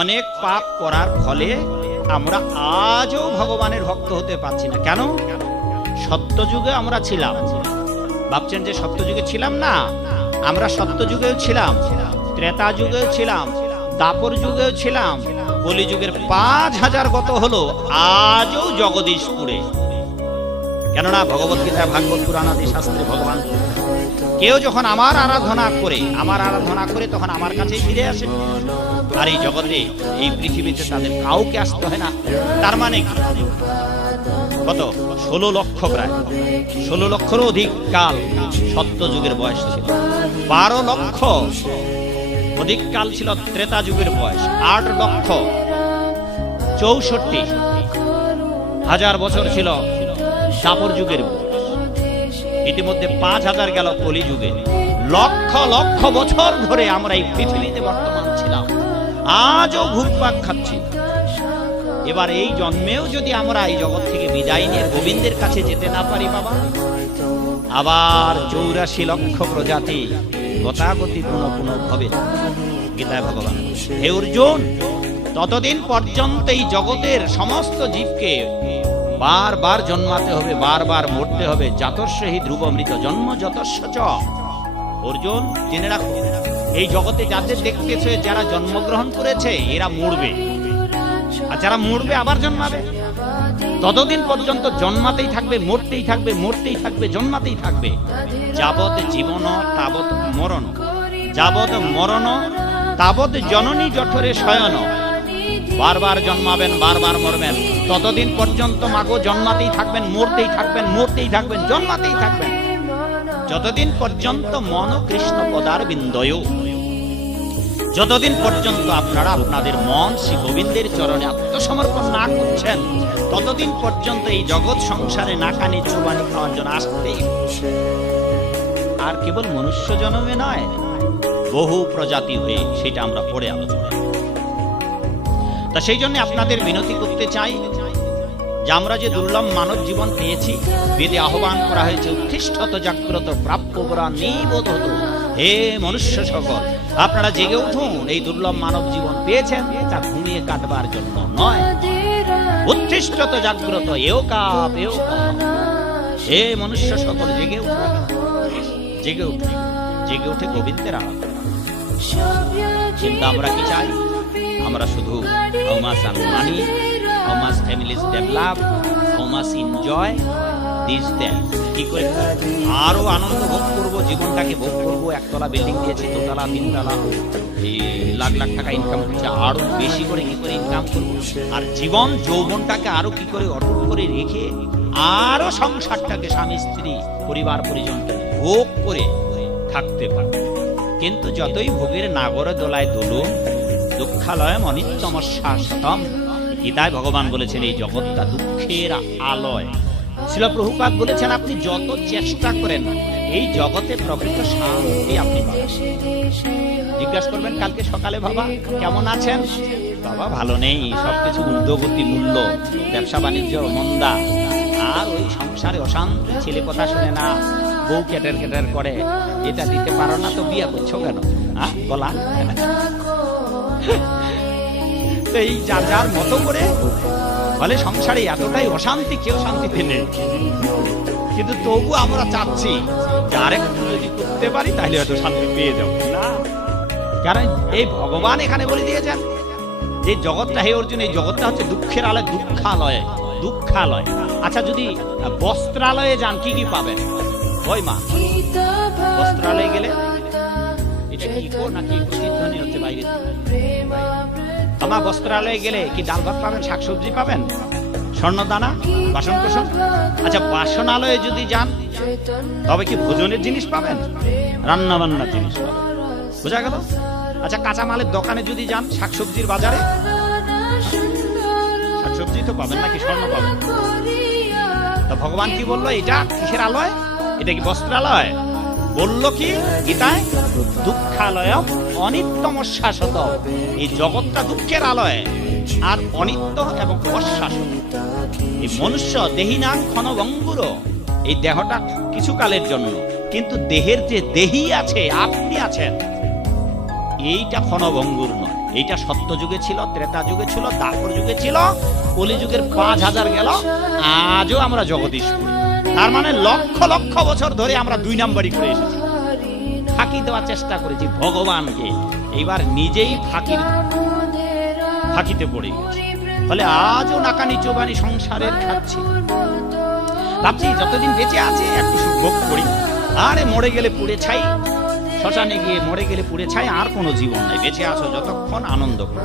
অনেক পাপ করার ফলে আমরা আজও ভগবানের ভক্ত হতে পারছি না। কেন? সত্যযুগে আমরা ছিলাম। ভাবছেন যে সত্যযুগে ছিলাম না? আমরা সত্যযুগেও ছিলাম, ত্রেতা যুগেও ছিলাম, দাপর যুগেও ছিলাম, কলিযুগের 5000 গত হলো, আজও জগদীশপুরে। কেননা ভগবত গীতা, ভাগবত পুরাণ আদি শাস্ত্রে ভগবান কেউ যখন আমার আরাধনা করে তখন আমার কাছেই ফিরে আসে। আর এই জগতে, এই পৃথিবীতে তাদের কাউকে আসতে হয় না। তার মানে কত? 16 লক্ষ, প্রায় 16 লক্ষেরও অধিক কাল সত্য যুগের বয়স ছিল। 12 লক্ষ অধিক কাল ছিল ত্রেতা যুগের বয়স। 8 লক্ষ 64 হাজার বছর ছিল দাপর যুগের বয়স। ইতিমধ্যে 5000 গেল কলি যুগে। লক্ষ লক্ষ বছর ধরে আমরা এই পৃথিবীতে বর্তমান ছিলাম, আজও ঘুরপাক খাচ্ছি। এবার এই জন্মেও যদি আমরা এই জগৎ থেকে বিদায় নিয়ে গোবিন্দের কাছে যেতে না পারি বাবা, আবার 84 লক্ষ প্রজাতি গতাগতি পুনঃ হবে। গীতায় ভগবান, হে অর্জুন, ততদিন পর্যন্ত এই জগতের সমস্ত জীবকে বারবার জন্মাতে হবে, বারবার মরতে হবে। জাতস্য হি ধ্রুবমৃত জন্ম যতস্য চ। অর্জুন, জেনে রাখো, এই জগতে যাদের দেখতেছে, যারা জন্মগ্রহণ করেছে এরা মরবে, আর যারা মরবে আবার জন্মাবে। ততদিন পর্যন্ত জন্মাতেই থাকবে, মরতেই থাকবে, মরতেই থাকবে, জন্মাতেই থাকবে। যাবৎ জীবন তাবৎ মরণ, যাবৎ মরণ তাবৎ জননী জঠরে শয়ন। বারবার জন্মাবেন, বারবার মরবেন। ততদিন পর্যন্ত মাগো জন্মাতেই থাকবেন, মরতেই থাকবেন, মরতেই থাকবেন, জন্মাতেই থাকবেন, যতদিন পর্যন্ত মন কৃষ্ণ পদার বিন্দয়। যতদিন পর্যন্ত আপনারা আপনাদের মন শ্রী গোবিন্দের চরণে আত্মসমর্পণ না করছেন, ততদিন পর্যন্ত এই জগৎ সংসারে নাকানি চুবানি খাওয়ার জন্য আসতেই। আর কেবল মনুষ্য জন্মে নয়, বহু প্রজাতি হয়ে, সেটা আমরা পড়ে আলোচনা। তা সেই জন্য আপনাদের বিনতি করতে চাই যে আমরা যে দুর্লভ মানব জীবন পেয়েছি, বেদে আহ্বান করা হয়েছে, উত্তিষ্ঠত জাগ্রত প্রাপ্যবরা নিবোধ হতো। হে মনুষ্য সকল, আপনারা জেগে উঠুন। এই দুর্লভ মানব জীবন পেয়েছেন তা ঘুমিয়ে কাটবার জন্য নয়। উত্তিষ্ঠত জাগ্রত এও কাপ এও কাপ। হে মনুষ্য সকল, জেগে উঠুন, জেগে উঠুন, জেগে উঠে গোবিন্দের আরাধনা। কিন্তু আমরা কি চাই? আমরা শুধু how much earn money, how much families develop, how much enjoy this day, কি করে আরো আনন্দ ভোগ করব, জীবনটাকে ভোগ করব। একতলা বিল্ডিং দিয়েছে, দোতলা, তিনতলা, এই লাখ লাখ টাকা ইনকাম করছে, আরো বেশি করে কি করে ইনকাম করব, আর জীবন যৌবনটাকে আরো কি করে অটুট করে রেখে আরো সংসারটাকে, স্বামী স্ত্রী পরিবার পরিজনকে ভোগ করে থাকতে পারবে। কিন্তু যতই ভোগের নাগর দোলায় দোলুন, দুঃখালয় অনিত্যম শাশ্বতম। গীতায় ভগবান বলেছেন এই জগৎটা দুঃখের আলয়। শ্রীল প্রভুপাদ বলেছেন আপনি যত চেষ্টা করেন এই জগতে প্রকৃত শান্তি আপনি পাবেন। জিজ্ঞাসা করবেন কালকে সকালে, বাবা কেমন আছেন? বাবা ভালো নেই, সবকিছু ঊর্ধ্বগতি মূল্য, ব্যবসা বাণিজ্য মন্দা, আর ওই সংসারে অশান্তি, ছেলে কথা শুনে না, বউ কেটের কেটের করে, এটা দিতে পারো না তো বিয়ে করছো কেন? বলা এই যার যার মতো করে বলে সংসারে এতটাই অশান্তি, কেউ শান্তিতে নেই। কিন্তু তবু আমরা চাচ্ছি যে আরেকটু যদি করতে পারি তাহলে হয়তো শান্তি পেয়ে যাবো না। কারণ এই ভগবান এখানে বলে দিয়েছেন যে জগৎটা, হে অর্জুন, এই জগৎটা হচ্ছে দুঃখের আলয়, দুঃখালয়, দুঃখালয়। আচ্ছা, যদি বস্ত্রালয়ে যান কি কি পাবেন? ওই মা, বস্ত্রালয়ে গেলে এটা কি কো না কি প্রতিধ্বনি হচ্ছে বাইরে? আমার বস্ত্রালয়ে গেলে কি ডাল ভাত পাবেন, শাকসবজি পাবেন, স্বর্ণদানা, বাসন কোসন? আচ্ছা, বাসনালয়ে যদি যান তবে কি ভোজনের জিনিস পাবেন, রান্না বান্নার জিনিস পাবেন? বোঝা গেল? আচ্ছা, কাঁচামালের দোকানে যদি যান, শাকসবজির বাজারে, শাকসবজি তো পাবেন নাকি স্বর্ণ পাবেন? তা ভগবান কি বললো? এটা কিসের আলয়? এটা কি বস্ত্রালয়? বললো কি গীতায়? দুঃখালয় অনিত্যম শাশ্বত। এই জগৎটা দুঃখের আলয় আর অনিত্য এবং অশাশ্বত। এই মনুষ্য দেহিনাং ক্ষণভঙ্গুর, এই দেহটা কিছু কালের জন্য, কিন্তু দেহের যে দেহি আছে, আপনি আছেন, এইটা ক্ষণভঙ্গুর নয়, এইটা সত্য যুগে ছিল, ত্রেতা যুগে ছিল, দ্বাপর যুগে ছিল, কলিযুগের 5000 গেল, আজও আমরা জগদীশপুরে। তার মানে লক্ষ লক্ষ বছর ধরে আমরা 2 নাম্বারই করে এসেছি, ফাঁকি দেওয়ার চেষ্টা করেছি ভগবানকে। এইবার নিজেই ফাঁকিতে পড়ে গেছি, ফলে আজও নাকানি চোবানি সংসারের খাচ্ছি। ভাবছি যতদিন বেঁচে আছে একটু সুখ ভোগ করি, আরে মরে গেলে পুড়ে ছাই, শ্মশানে গিয়ে মরে গেলে পুড়ে ছাই, আর কোনো জীবন নাই। বেঁচে আছো যতক্ষণ আনন্দ করো।